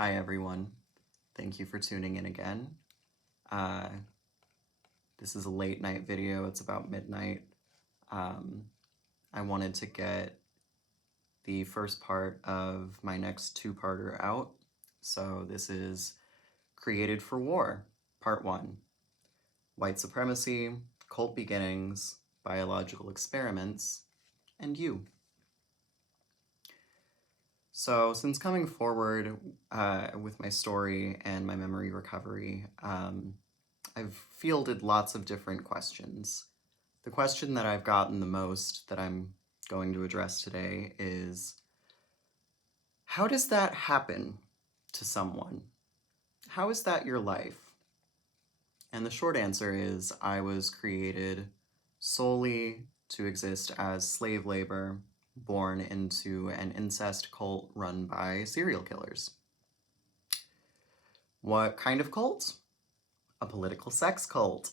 Hi everyone, thank you for tuning in again. Uh, this is a late night video, it's about midnight. I wanted to get the first part of my next two-parter out. So this is Created for War, Part 1. White Supremacy, Cult Beginnings, Biological Experiments, and You. So since coming forward with my story and my memory recovery, I've fielded lots of different questions. The question that I've gotten the most that I'm going to address today is, how does that happen to someone? How is that your life? And the short answer is, I was created solely to exist as slave labor, born into an incest cult run by serial killers. What kind of cult? A political sex cult.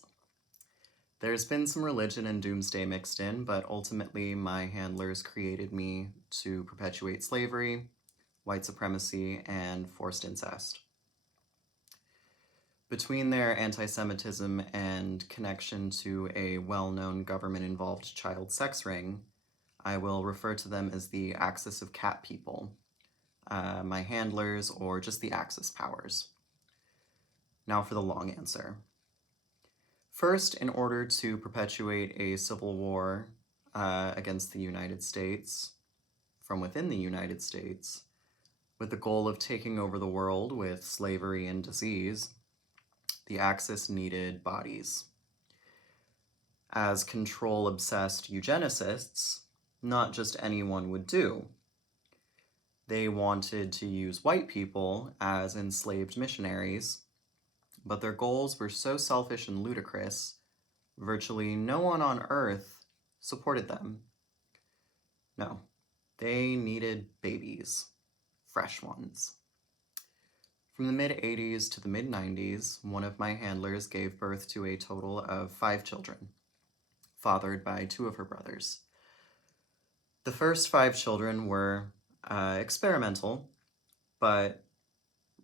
There's been some religion and doomsday mixed in, but ultimately my handlers created me to perpetuate slavery, white supremacy, and forced incest. Between their anti-Semitism and connection to a well-known government-involved child sex ring, I will refer to them as the axis of cat people, my handlers, or just the axis powers. Now for the long answer. First, in order to perpetuate a civil war against the United States, from within the United States, with the goal of taking over the world with slavery and disease, the Axis needed bodies. As control-obsessed eugenicists, not just anyone would do. They wanted to use white people as enslaved missionaries, but their goals were so selfish and ludicrous, virtually no one on Earth supported them. No, they needed babies, fresh ones. From the mid-80s to the mid-90s, one of my handlers gave birth to a total of 5 children, fathered by 2 of her brothers. The first 5 children were experimental, but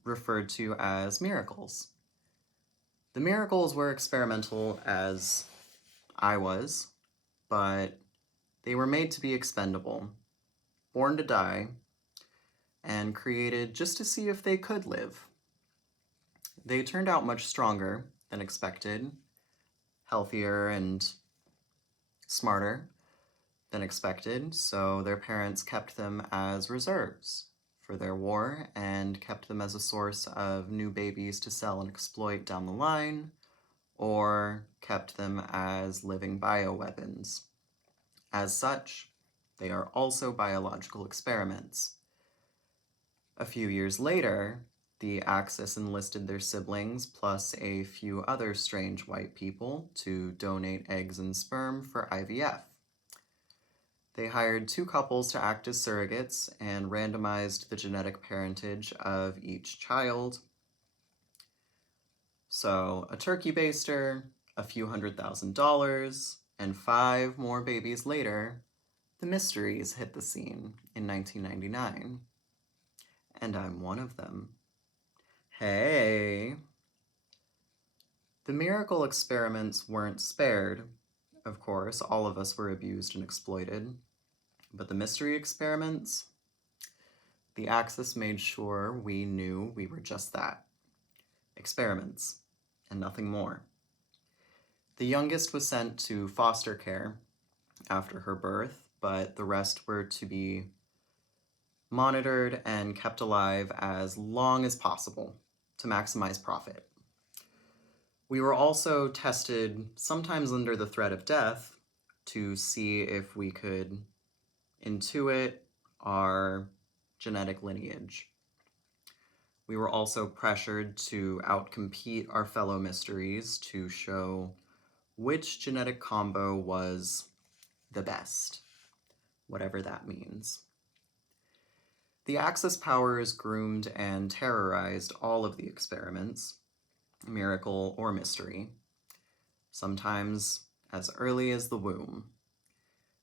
referred to as miracles. The miracles were experimental as I was, but they were made to be expendable, born to die, and created just to see if they could live. They turned out much stronger than expected, healthier and smarter than expected, so their parents kept them as reserves for their war and kept them as a source of new babies to sell and exploit down the line, or kept them as living bioweapons. As such, they are also biological experiments. A few years later, the Axis enlisted their siblings plus a few other strange white people to donate eggs and sperm for IVF. They hired 2 couples to act as surrogates and randomized the genetic parentage of each child. So a turkey baster, a few $100,000, and 5 more babies later, the mysteries hit the scene in 1999. And I'm one of them. Hey! The miracle experiments weren't spared. Of course, all of us were abused and exploited. But the mystery experiments, the Axis made sure we knew we were just that. Experiments, and nothing more. The youngest was sent to foster care after her birth, but the rest were to be monitored and kept alive as long as possible to maximize profit. We were also tested, sometimes under the threat of death, to see if we could intuit our genetic lineage. We were also pressured to outcompete our fellow mysteries to show which genetic combo was the best, whatever that means. The Axis powers groomed and terrorized all of the experiments, miracle or mystery, sometimes as early as the womb.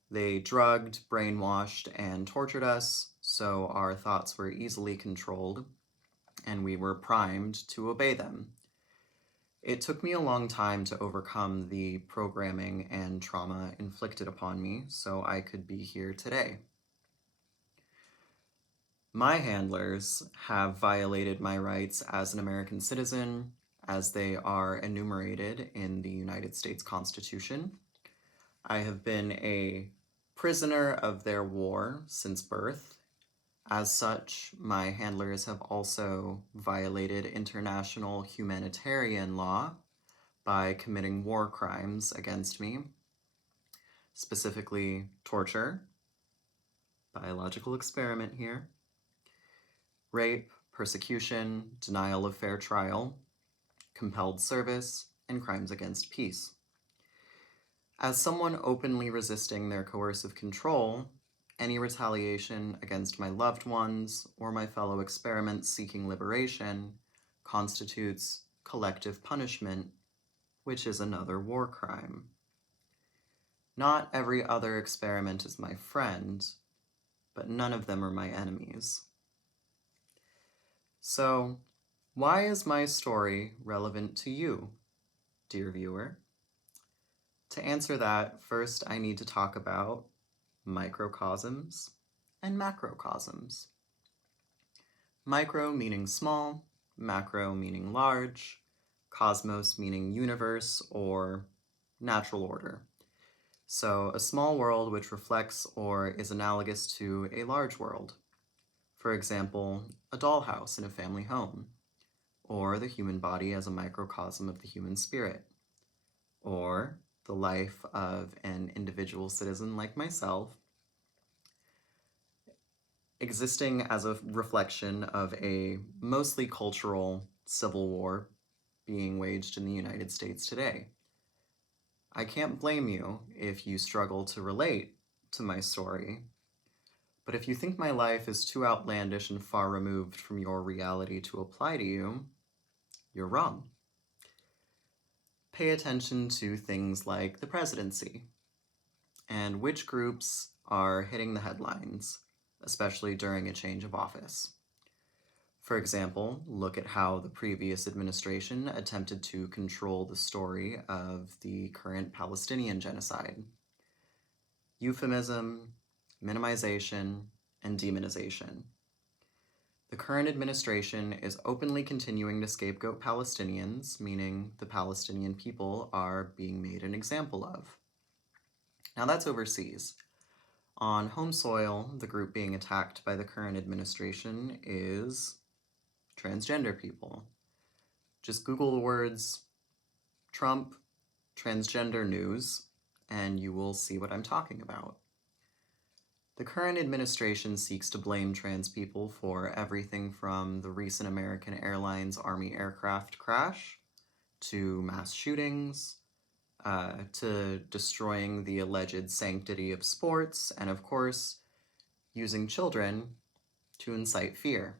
They drugged, brainwashed, and tortured us, so our thoughts were easily controlled. and we were primed to obey them. It took me a long time to overcome the programming and trauma inflicted upon me so I could be here today. My handlers have violated my rights as an American citizen, as they are enumerated in the United States Constitution. I have been a prisoner of their war since birth. As such, my handlers have also violated international humanitarian law by committing war crimes against me, specifically torture, biological experiment here, rape, persecution, denial of fair trial, compelled service, and crimes against peace. As someone openly resisting their coercive control, any retaliation against my loved ones or my fellow experiments seeking liberation constitutes collective punishment, which is another war crime. Not every other experiment is my friend, but none of them are my enemies. So, why is my story relevant to you, dear viewer? To answer that, first I need to talk about microcosms and macrocosms. Micro meaning small, macro meaning large, cosmos meaning universe or natural order. So a small world which reflects or is analogous to a large world. For example, a dollhouse in a family home, or the human body as a microcosm of the human spirit, or the life of an individual citizen like myself, existing as a reflection of a mostly cultural civil war being waged in the United States today. I can't blame you if you struggle to relate to my story, but if you think my life is too outlandish and far removed from your reality to apply to you, you're wrong. Pay attention to things like the presidency and which groups are hitting the headlines, especially during a change of office. For example, look at how the previous administration attempted to control the story of the current Palestinian genocide. Euphemism, minimization, and demonization. The current administration is openly continuing to scapegoat Palestinians, meaning the Palestinian people are being made an example of. Now that's overseas. On home soil, the group being attacked by the current administration is transgender people. Just Google the words Trump transgender news and you will see what I'm talking about. The current administration seeks to blame trans people for everything from the recent American Airlines Army aircraft crash to mass shootings, to destroying the alleged sanctity of sports, and of course, using children to incite fear.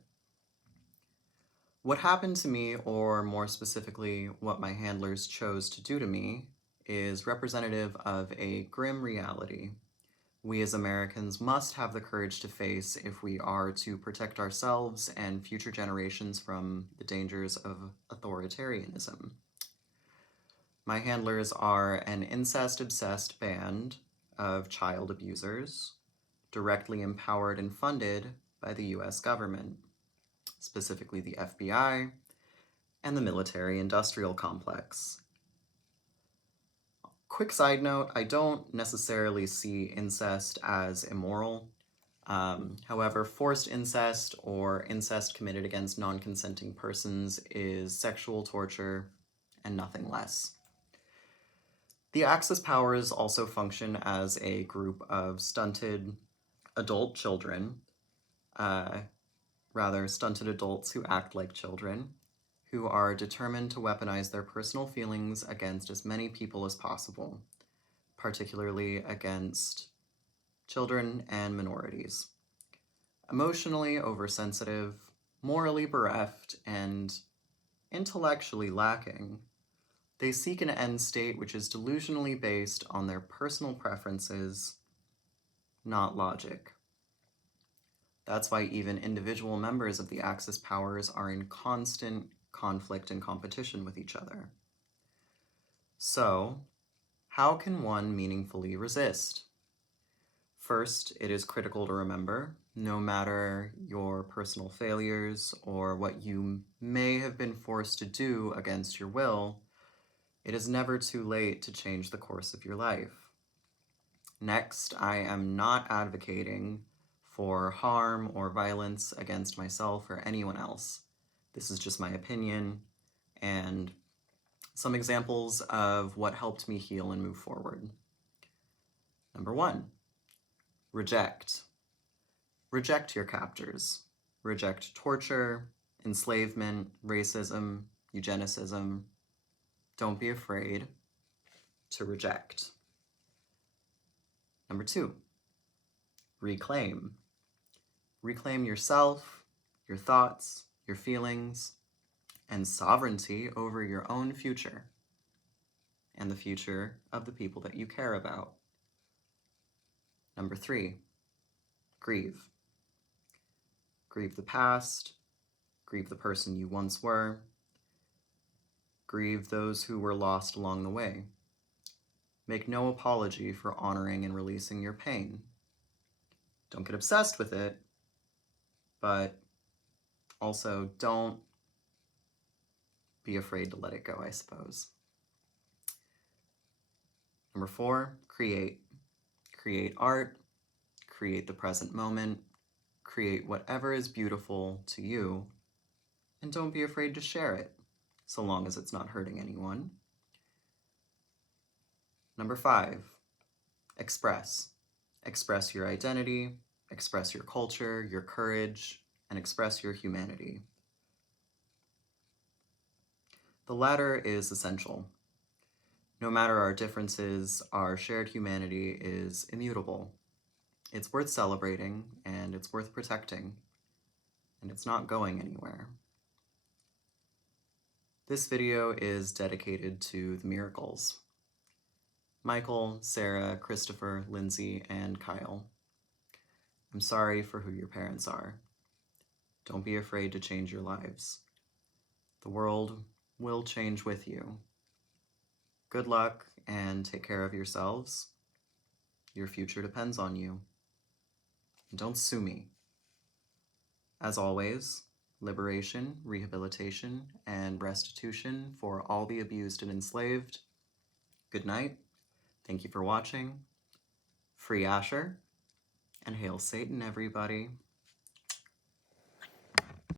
What happened to me, or more specifically, what my handlers chose to do to me, is representative of a grim reality we as Americans must have the courage to face if we are to protect ourselves and future generations from the dangers of authoritarianism. My handlers are an incest-obsessed band of child abusers, directly empowered and funded by the US government, specifically the FBI and the military-industrial complex. Quick side note, I don't necessarily see incest as immoral. However, forced incest or incest committed against non-consenting persons is sexual torture and nothing less. The Axis powers also function as a group of stunted adult children, stunted adults who act like children, who are determined to weaponize their personal feelings against as many people as possible, particularly against children and minorities. Emotionally oversensitive, morally bereft, and intellectually lacking, they seek an end state which is delusionally based on their personal preferences, not logic. That's why even individual members of the Axis powers are in constant conflict and competition with each other. So, how can one meaningfully resist? First, it is critical to remember, no matter your personal failures or what you may have been forced to do against your will, it is never too late to change the course of your life. Next, I am not advocating for harm or violence against myself or anyone else. This is just my opinion and some examples of what helped me heal and move forward. Number 1, reject. Reject your captors. Reject torture, enslavement, racism, eugenicism. Don't be afraid to reject. Number 2, reclaim. Reclaim yourself, your thoughts, your feelings, and sovereignty over your own future and the future of the people that you care about. Number 3, grieve. Grieve the past, grieve the person you once were, grieve those who were lost along the way. Make no apology for honoring and releasing your pain. Don't get obsessed with it, but also don't be afraid to let it go, I suppose. Number 4, create. Create art, create the present moment, create whatever is beautiful to you, and don't be afraid to share it, so long as it's not hurting anyone. Number 5, express. Express your identity, express your culture, your courage, and express your humanity. The latter is essential. No matter our differences, our shared humanity is immutable. It's worth celebrating, and it's worth protecting, and it's not going anywhere. This video is dedicated to the miracles. Michael, Sarah, Christopher, Lindsay, and Kyle. I'm sorry for who your parents are. Don't be afraid to change your lives. The world will change with you. Good luck and take care of yourselves. Your future depends on you. And don't sue me. As always, liberation, rehabilitation, and restitution for all the abused and enslaved. Good night. Thank you for watching. Free Asher, and hail Satan, everybody.